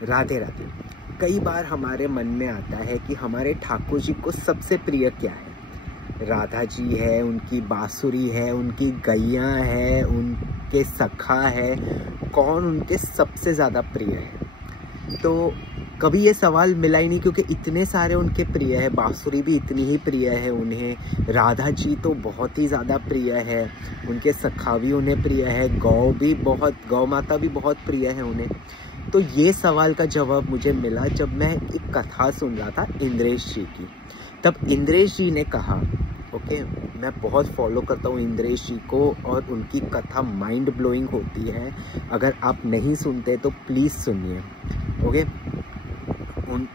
राधे राधे। कई बार हमारे मन में आता है कि हमारे ठाकुर जी को सबसे प्रिय क्या है। राधा जी है, उनकी बांसुरी है, उनकी गैया है, उनके सखा है, कौन उनके सबसे ज़्यादा प्रिय है। तो कभी ये सवाल मिला ही नहीं, क्योंकि इतने सारे उनके प्रिय है। बांसुरी भी इतनी ही प्रिय है उन्हें, राधा जी तो बहुत ही ज़्यादा प्रिय है, उनके सखा भी उन्हें प्रिय है, गौ माता भी बहुत प्रिय है उन्हें। तो ये सवाल का जवाब मुझे मिला जब मैं एक कथा सुन रहा था इंद्रेश जी की। तब इंद्रेश जी ने कहा, ओके, मैं बहुत फॉलो करता हूँ इंद्रेश जी को और उनकी कथा माइंड ब्लोइंग होती है। अगर आप नहीं सुनते तो प्लीज़ सुनिए, ओके।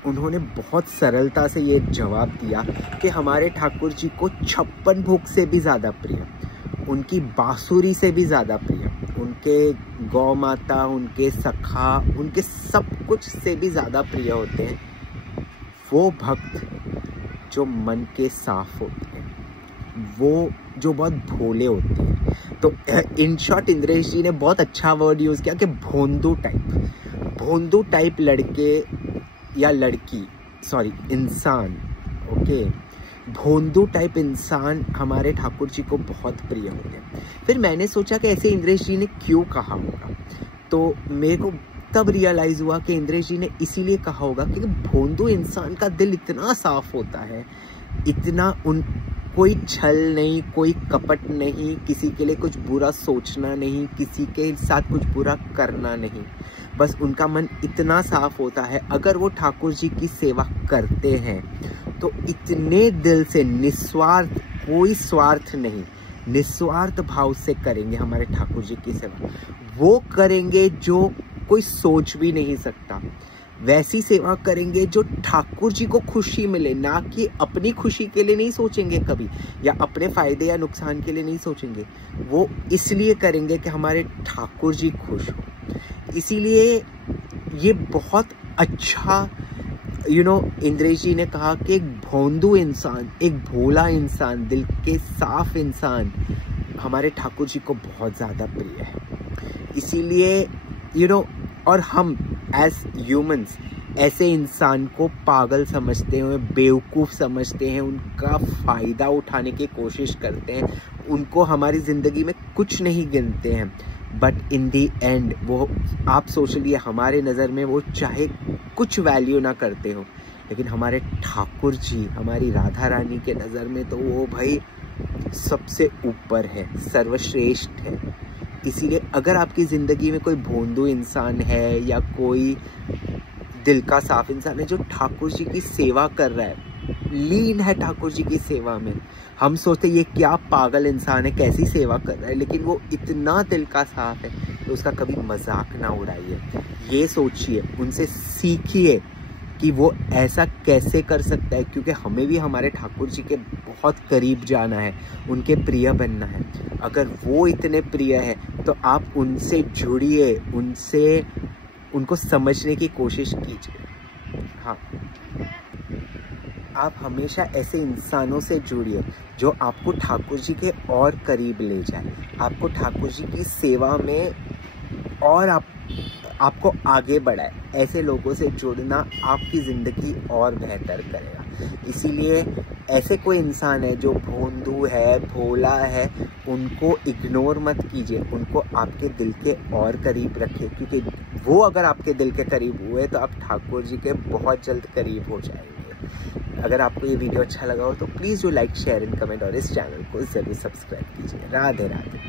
उन्होंने बहुत सरलता से ये जवाब दिया कि हमारे ठाकुर जी को 56 भोग से भी ज़्यादा प्रिय, उनकी बांसुरी से भी ज़्यादा प्रिय, उनके गौ माता, उनके सखा, उनके सब कुछ से भी ज़्यादा प्रिय होते हैं वो भक्त जो मन के साफ होते हैं, वो जो बहुत भोले होते हैं। तो इन शॉर्ट इंद्रेश जी ने बहुत अच्छा वर्ड यूज़ किया कि भोंदू टाइप लड़के या लड़की, सॉरी इंसान, ओके, भोंदू टाइप इंसान हमारे ठाकुर जी को बहुत प्रिय होते हैं। फिर मैंने सोचा कि ऐसे इंद्रेश जी ने क्यों कहा होगा। तो मेरे को तब रियलाइज़ हुआ कि इंद्रेश जी ने इसीलिए कहा होगा क्योंकि भोंदू इंसान का दिल इतना साफ होता है, इतना कोई छल नहीं, कोई कपट नहीं, किसी के लिए कुछ बुरा सोचना नहीं, किसी के साथ कुछ बुरा करना नहीं। बस उनका मन इतना साफ होता है, अगर वो ठाकुर जी की सेवा करते हैं तो इतने दिल से निस्वार्थ, कोई स्वार्थ नहीं, निस्वार्थ भाव से करेंगे हमारे ठाकुर जी की सेवा। वो करेंगे जो कोई सोच भी नहीं सकता, वैसी सेवा करेंगे जो ठाकुर जी को खुशी मिले, ना कि अपनी खुशी के लिए नहीं सोचेंगे कभी, या अपने फायदे या नुकसान के लिए नहीं सोचेंगे। वो इसलिए करेंगे कि हमारे ठाकुर जी खुश हो। इसीलिए ये बहुत अच्छा इंद्रेश जी ने कहा कि एक भोंदू इंसान, एक भोला इंसान, दिल के साफ इंसान हमारे ठाकुर जी को बहुत ज़्यादा प्रिय है। इसीलिए और हम एज ह्यूमंस ऐसे इंसान को पागल समझते हैं, बेवकूफ़ समझते हैं, उनका फ़ायदा उठाने की कोशिश करते हैं, उनको हमारी ज़िंदगी में कुछ नहीं गिनते हैं। बट इन दी एंड वो, आप सोच लिए, हमारे नज़र में वो चाहे कुछ वैल्यू ना करते हो, लेकिन हमारे ठाकुर जी, हमारी राधा रानी के नज़र में तो वो भाई सबसे ऊपर है, सर्वश्रेष्ठ है। इसीलिए अगर आपकी ज़िंदगी में कोई भोंदू इंसान है या कोई दिल का साफ इंसान है जो ठाकुर जी की सेवा कर रहा है, लीन है ठाकुर जी की सेवा में, हम सोचते ये क्या पागल इंसान है, कैसी सेवा कर रहा है, लेकिन वो इतना दिल का साफ है तो उसका कभी मजाक ना उड़ाइए। ये सोचिए, उनसे सीखिए कि वो ऐसा कैसे कर सकता है, क्योंकि हमें भी हमारे ठाकुर जी के बहुत करीब जाना है, उनके प्रिय बनना है। अगर वो इतने प्रिय है तो आप उनसे जुड़िए, उनको समझने की कोशिश कीजिए। हाँ, आप हमेशा ऐसे इंसानों से जुड़िए जो आपको ठाकुर जी के और करीब ले जाए, आपको ठाकुर जी की सेवा में और आपको आगे बढ़ाए। ऐसे लोगों से जुड़ना आपकी ज़िंदगी और बेहतर करेगा। इसीलिए ऐसे कोई इंसान है जो भोंदू है, भोला है, उनको इग्नोर मत कीजिए, उनको आपके दिल के और करीब रखिए, क्योंकि वो अगर आपके दिल के करीब हुए तो आप ठाकुर जी के बहुत जल्द करीब हो जाएंगे। अगर आपको ये वीडियो अच्छा लगा हो तो please do like, share and comment, और इस चैनल को ज़रूर सब्सक्राइब कीजिए। राधे राधे।